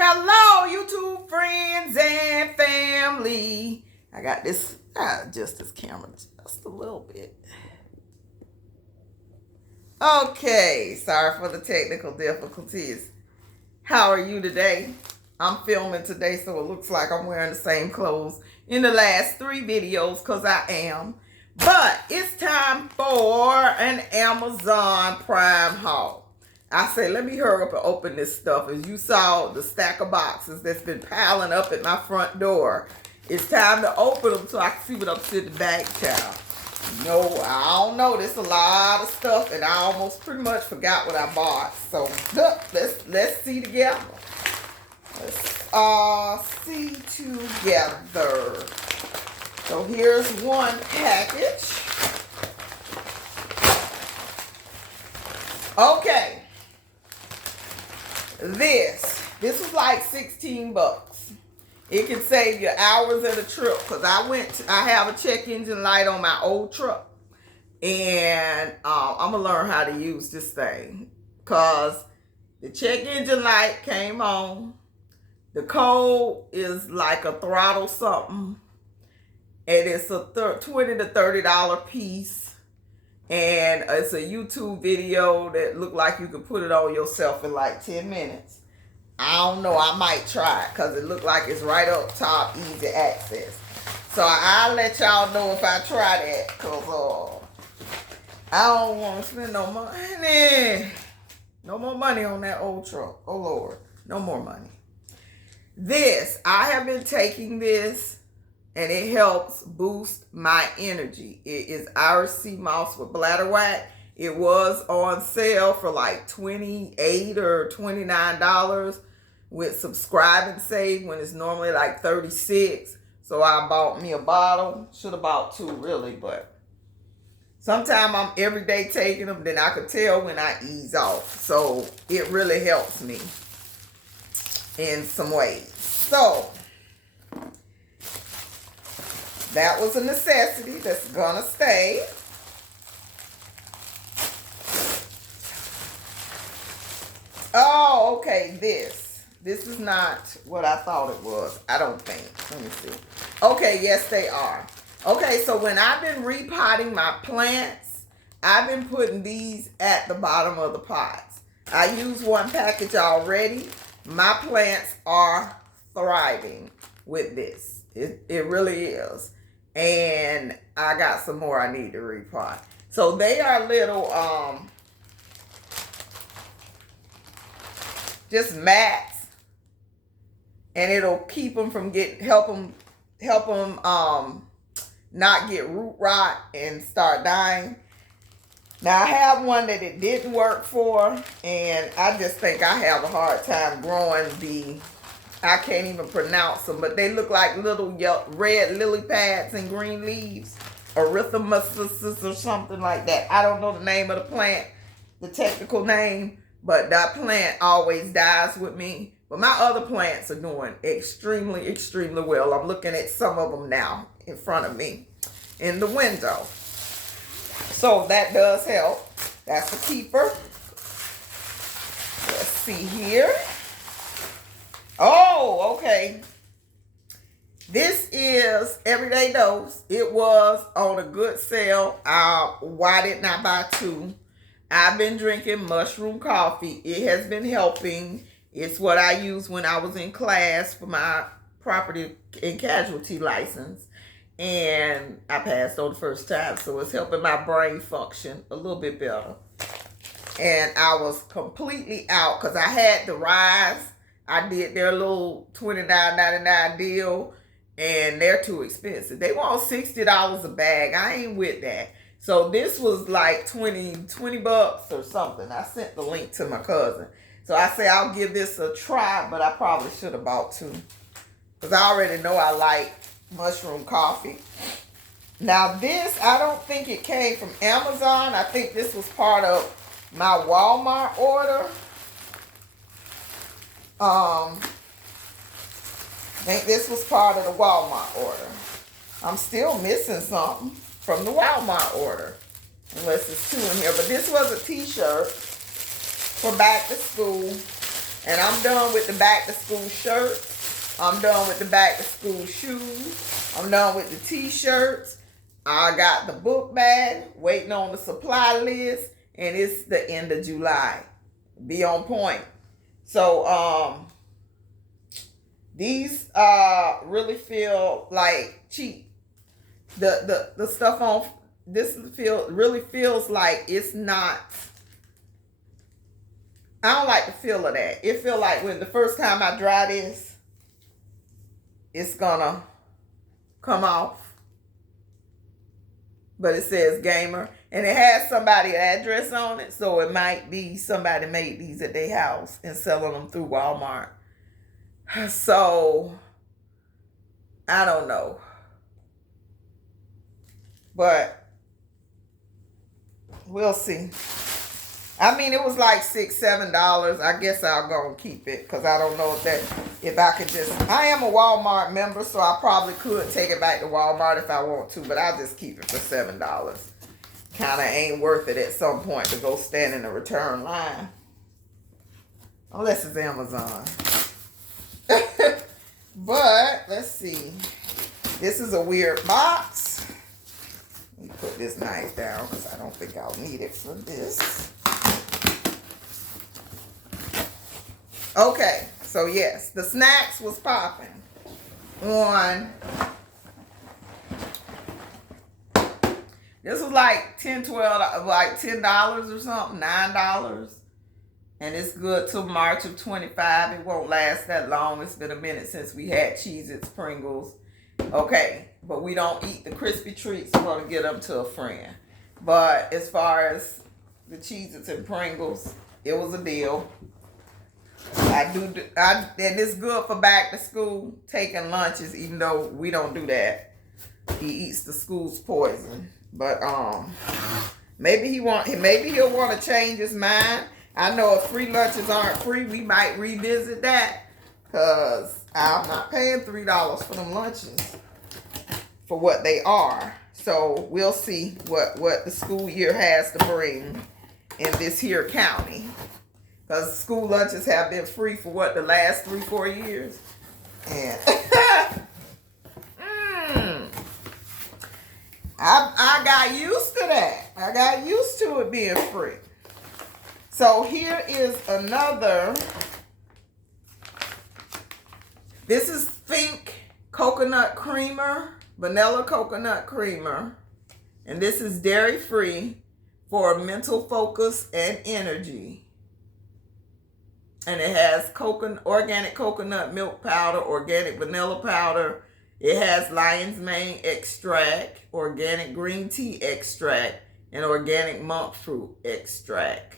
Hello, YouTube friends and family. I got this, adjust this camera just a little bit. Okay, sorry for the technical difficulties. How are you today? I'm filming today, so it looks like I'm wearing the same clothes in the last 3 videos, because I am. But it's time for an Amazon Prime haul. I say, let me hurry up and open this stuff. As you saw, the stack of boxes that's been piling up at my front door. It's time to open them so I can see what I'm sitting back, child. No, I don't know. There's a lot of stuff, and I almost pretty much forgot what I bought. So, look, let's see together. Let's see together. So, here's one package. Okay. This was like 16 bucks. It can save you hours at a trip, because I have a check engine light on my old truck, and I'm gonna learn how to use this thing, because the check engine light came on. The code is like a throttle something, and it's a $20 to $30 piece. And it's a YouTube video that looked like you could put it on yourself in like 10 minutes. I don't know. I might try it, because it looked like it's right up top, easy access. So I'll let y'all know if I try that, because I don't want to spend no money. No more money on that old truck. Oh, Lord. No more money. I have been taking this, and it helps boost my energy. It is Irish sea moss with bladderwrack. It was on sale for like $28 or $29 with subscribe and save, when it's normally like $36. So I bought me a bottle. Should have bought 2 really, but sometimes I'm every day taking them. Then I could tell when I ease off. So it really helps me in some ways. So that was a necessity that's gonna stay. Oh, okay, this is not what I thought it was, I don't think. Let me see. Okay, yes, they are. Okay, so when I've been repotting my plants, I've been putting these at the bottom of the pots. I used one package already. My plants are thriving with this. It really is. And I got some more I need to repot. So they are little just mats, and it'll keep them from help them not get root rot and start dying. Now I have one that it didn't work for, and I just think I have a hard time growing I can't even pronounce them, but they look like little red lily pads and green leaves, erythemus or something like that. I don't know the name of the plant, the technical name, but that plant always dies with me. But my other plants are doing extremely, extremely well. I'm looking at some of them now in front of me in the window. So that does help. That's a keeper. Let's see here. Oh, okay. This is Everyday Dose. It was on a good sale. Why didn't I buy 2? I've been drinking mushroom coffee. It has been helping. It's what I used when I was in class for my property and casualty license. And I passed on the first time. So it's helping my brain function a little bit better. And I was completely out, because I had the Rise. I did their little $29.99 deal, and they're too expensive. They want $60 a bag. I ain't with that. So this was like 20 bucks or something. I sent the link to my cousin. So I say I'll give this a try, but I probably should have bought 2, because I already know I like mushroom coffee. Now this, I don't think it came from Amazon. I think this was part of my Walmart order. I think this was part of the Walmart order. I'm still missing something from the Walmart order, unless it's 2 in here. But this was a t-shirt for back to school, And I'm done with the back to school shirts. I'm done with the back to school shoes. I'm done with the t-shirts. I got the book bag, waiting on the supply list, and it's the end of July. Be on point. So these really feel like cheap. The stuff on this really feels like it's not. I don't like the feel of that. It feel like when the first time I dry this, it's gonna come off. But it says gamer. And it has somebody's address on it. So it might be somebody made these at their house and selling them through Walmart. So, I don't know. But, we'll see. I mean, it was like $6, $7. I guess I'll go and keep it because I don't know if I could just. I am a Walmart member, so I probably could take it back to Walmart if I want to, but I'll just keep it for $7. Kind of ain't worth it at some point to go stand in the return line, unless it's Amazon. But let's see. This is a weird box. Let me put this knife down because I don't think I'll need it for this. Okay, so yes, the snacks was popping on. This was like $10, $12, like $10 or something, $9. And it's good till March of 25. It won't last that long. It's been a minute since we had Cheez-Its, Pringles. Okay, but we don't eat the crispy treats. We're going to get them to a friend. But as far as the Cheez-Its and Pringles, it was a deal. And it's good for back to school, taking lunches, even though we don't do that. He eats the school's poison. But maybe he'll want to change his mind. I know if free lunches aren't free, we might revisit that. Because I'm not paying $3 for them lunches for what they are. So we'll see what the school year has to bring in this here county. Because school lunches have been free for the last 3-4 years. And I got used to that. I got used to it being free. So here is another. This is Think Coconut Creamer, Vanilla Coconut Creamer. And this is dairy free for mental focus and energy. And it has organic coconut milk powder, organic vanilla powder. It has lion's mane extract, organic green tea extract, and organic monk fruit extract.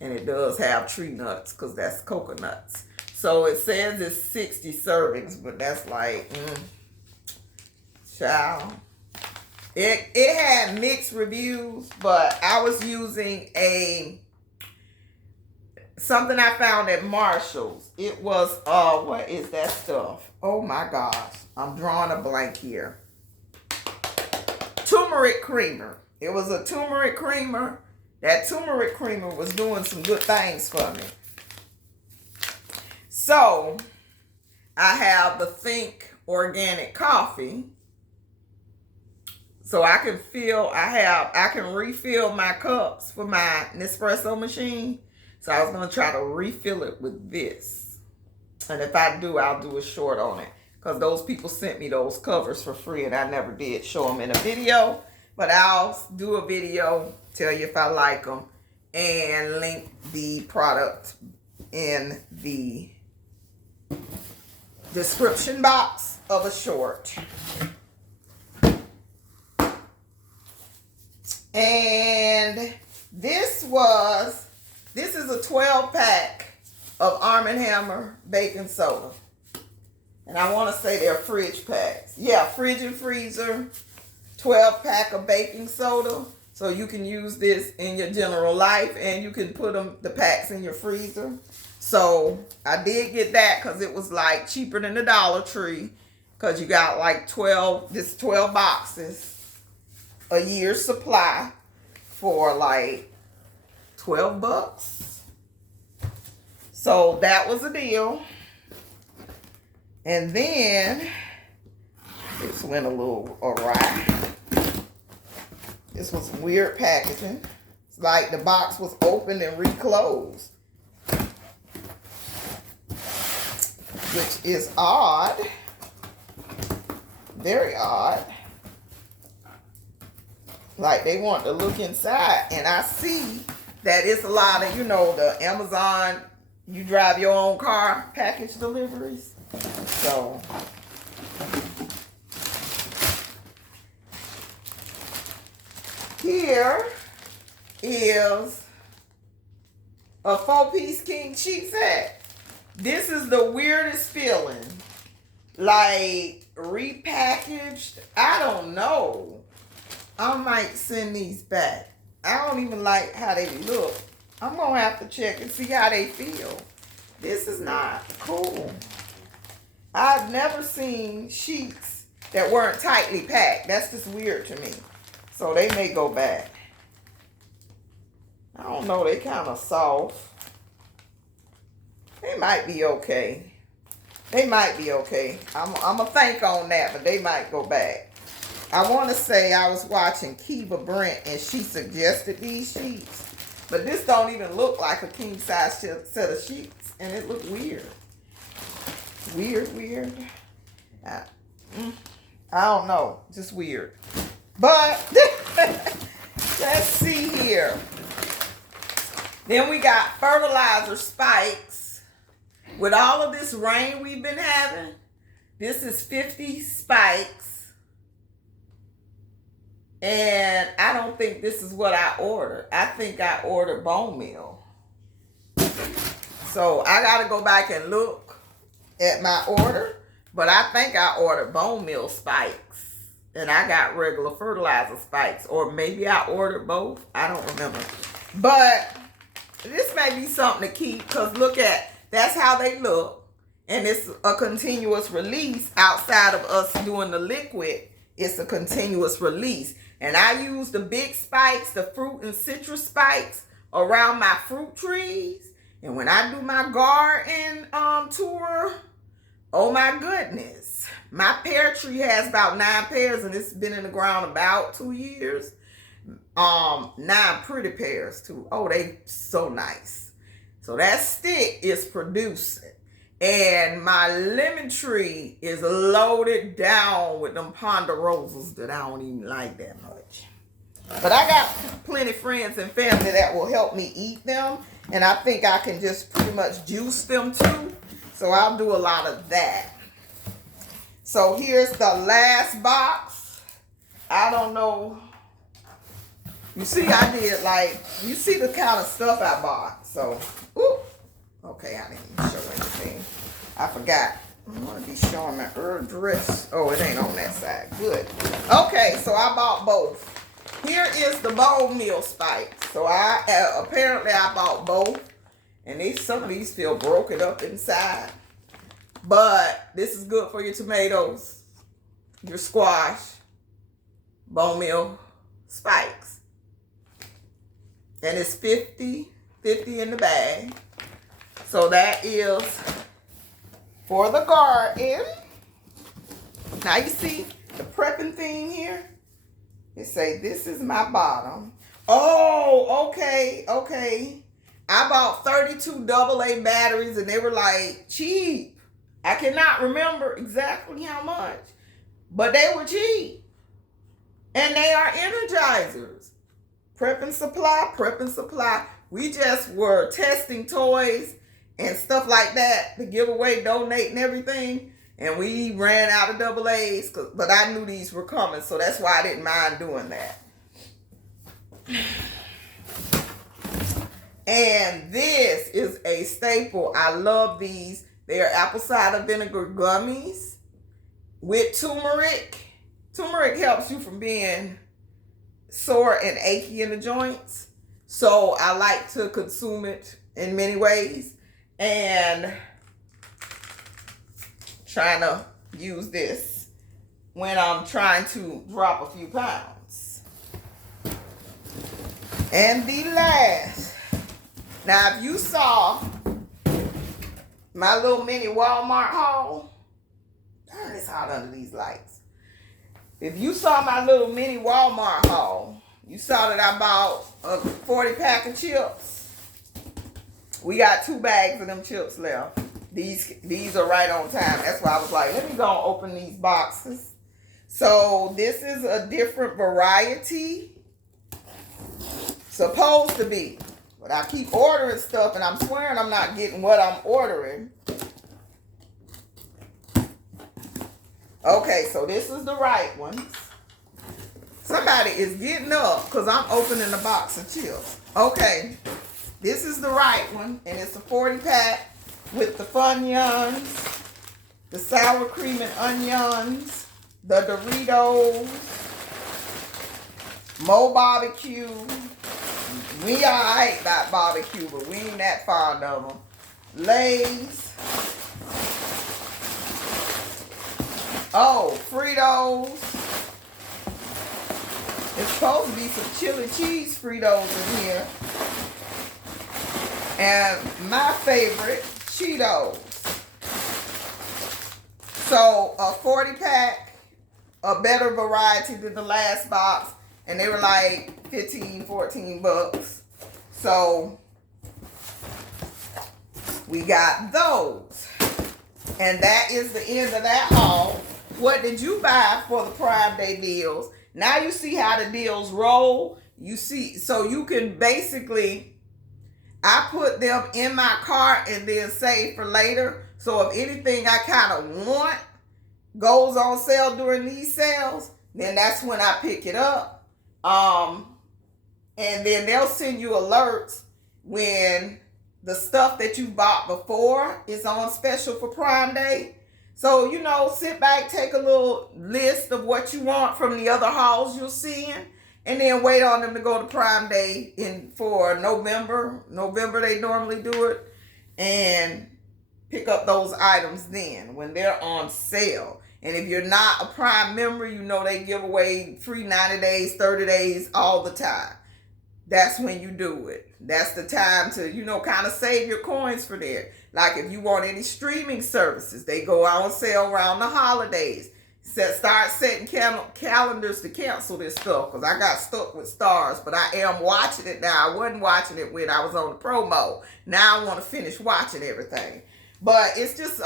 And it does have tree nuts because that's coconuts. So it says it's 60 servings, but that's like, child. It had mixed reviews, but I was using something I found at Marshall's. It was, what is that stuff? Oh my gosh. I'm drawing a blank here. Turmeric creamer. It was a turmeric creamer. That turmeric creamer was doing some good things for me. So, I have the Think Organic Coffee. So I can refill my cups for my Nespresso machine. So I was going to try to refill it with this. And if I do, I'll do a short on it. Because those people sent me those covers for free and I never did show them in a video. But I'll do a video, tell you if I like them, and link the product in the description box of a short. And this is a 12-pack of Arm & Hammer baking soda. And I want to say they're fridge packs. Yeah, fridge and freezer, 12-pack of baking soda. So you can use this in your general life and you can put the packs in your freezer. So I did get that because it was like cheaper than the Dollar Tree. Because you got like 12 boxes. A year's supply for like $12. So that was a deal. And then this went a little awry. This was some weird packaging. It's like the box was opened and reclosed, which is odd. Very odd. Like they want to look inside, and I see that it's a lot of, you know, the Amazon, you drive your own car package deliveries. So here is a 4-piece king sheet set. This is the weirdest feeling. Like repackaged. I don't know. I might send these back. I don't even like how they look. I'm going to have to check and see how they feel. This is not cool. I've never seen sheets that weren't tightly packed. That's just weird to me. So they may go back. I don't know. They kind of soft. They might be okay. They might be okay. I'm going to think on that, but they might go back. I want to say I was watching Kiva Brent and she suggested these sheets. But this don't even look like a king size set of sheets. And it looked weird. Weird. I don't know. Just weird. But let's see here. Then we got fertilizer spikes. With all of this rain we've been having, this is 50 spikes. And I don't think this is what I ordered. I think I ordered bone meal. So I got to go back and look at my order. But I think I ordered bone meal spikes. And I got regular fertilizer spikes. Or maybe I ordered both. I don't remember. But this may be something to keep. Because look at, that's how they look. And it's a continuous release outside of us doing the liquid. It's a continuous release. And I use the big spikes, the fruit and citrus spikes around my fruit trees. And when I do my garden tour, oh my goodness. My pear tree has about 9 pears and it's been in the ground about 2 years. 9 pretty pears too. Oh, they so nice. So that stick is producing. And my lemon tree is loaded down with them ponderosas that I don't even like that much. But I got plenty of friends and family that will help me eat them. And I think I can just pretty much juice them too. So I'll do a lot of that. So here's the last box. I don't know. You see, I did like, you see the kind of stuff I bought. So, ooh. Okay, I didn't even show anything. I forgot. I'm going to be showing my herb dress. Oh, it ain't on that side. Good. Okay, so I bought both. Here is the bone meal spikes. So apparently I bought both. And some of these feel broken up inside. But this is good for your tomatoes, your squash, bone meal spikes. And it's 50 in the bag. So that is for the garden. Now you see the prepping thing here? It say, this is my bottom. Oh, okay. I bought 32 AA batteries and they were like cheap. I cannot remember exactly how much, but they were cheap. And they are Energizers. Prep and supply. We just were testing toys and stuff like that to give away, donate and everything. And we ran out of AA's, but I knew these were coming. So that's why I didn't mind doing that. And this is a staple. I love these. They are apple cider vinegar gummies with turmeric. Turmeric helps you from being sore and achy in the joints. So I like to consume it in many ways. And trying to use this when I'm trying to drop a few pounds. And the last. Now, if you saw My little mini Walmart haul. Darn, it's hot under these lights. If you saw my little mini Walmart haul, you saw that I bought a 40 pack of chips. We got 2 bags of them chips left. These are right on time. That's why I was like, let me go and open these boxes. So this is a different variety. Supposed to be. But I keep ordering stuff and I'm swearing I'm not getting what I'm ordering. Okay, so this is the right ones. Somebody is getting up because I'm opening a box of chips. Okay, this is the right one. And it's a 40 pack with the Funyuns, the sour cream and onions, the Doritos, Mo barbecue. We alright about barbecue, but we ain't that fond of them. Lay's. Oh, Fritos. It's supposed to be some chili cheese Fritos in here. And my favorite, Cheetos. So a 40 pack, a better variety than the last box. And they were like 15, 14 bucks. So we got those. And that is the end of that haul. What did you buy for the Prime Day deals? Now you see how the deals roll. You see, so you can basically, I put them in my cart and then save for later. So if anything I kind of want goes on sale during these sales, then that's when I pick it up. And then they'll send you alerts when the stuff that you bought before is on special for Prime Day. So, you know, sit back, take a little list of what you want from the other hauls you're seeing, and then wait on them to go to Prime Day for November. November they normally do it, and pick up those items then when they're on sale. And if you're not a Prime member, you know they give away free 90 days, 30 days, all the time. That's when you do it. That's the time to, you know, kind of save your coins for there. Like if you want any streaming services, they go on sale around the holidays. Start setting calendars to cancel this stuff because I got stuck with Stars, but I am watching it now. I wasn't watching it when I was on the promo. Now I want to finish watching everything. But it's just,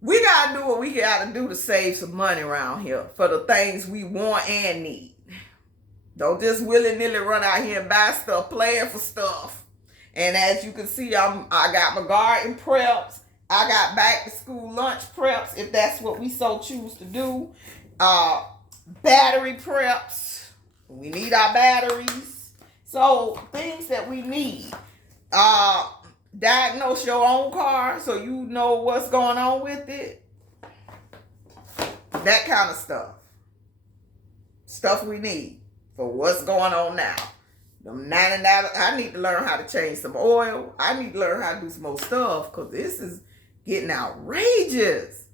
we got to do what we got to do to save some money around here for the things we want and need. Don't just willy-nilly run out here and buy stuff, playing for stuff. And as you can see, I got my garden preps. I got back to school lunch preps, if that's what we so choose to do. Battery preps. We need our batteries. So things that we need. Diagnose your own car so you know what's going on with it. That kind of stuff. Stuff we need for what's going on now. Them $99, I need to learn how to change some oil. I need to learn how to do some more stuff because this is getting outrageous.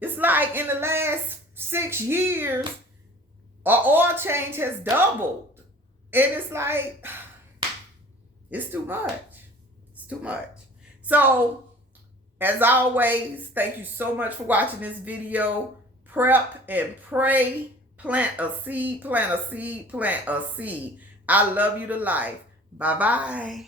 It's like in the last 6 years, our oil change has doubled. And it's like, it's too much. It's too much. So, as always, thank you so much for watching this video. Prep and pray. Plant a seed, plant a seed, plant a seed. I love you to life. Bye-bye.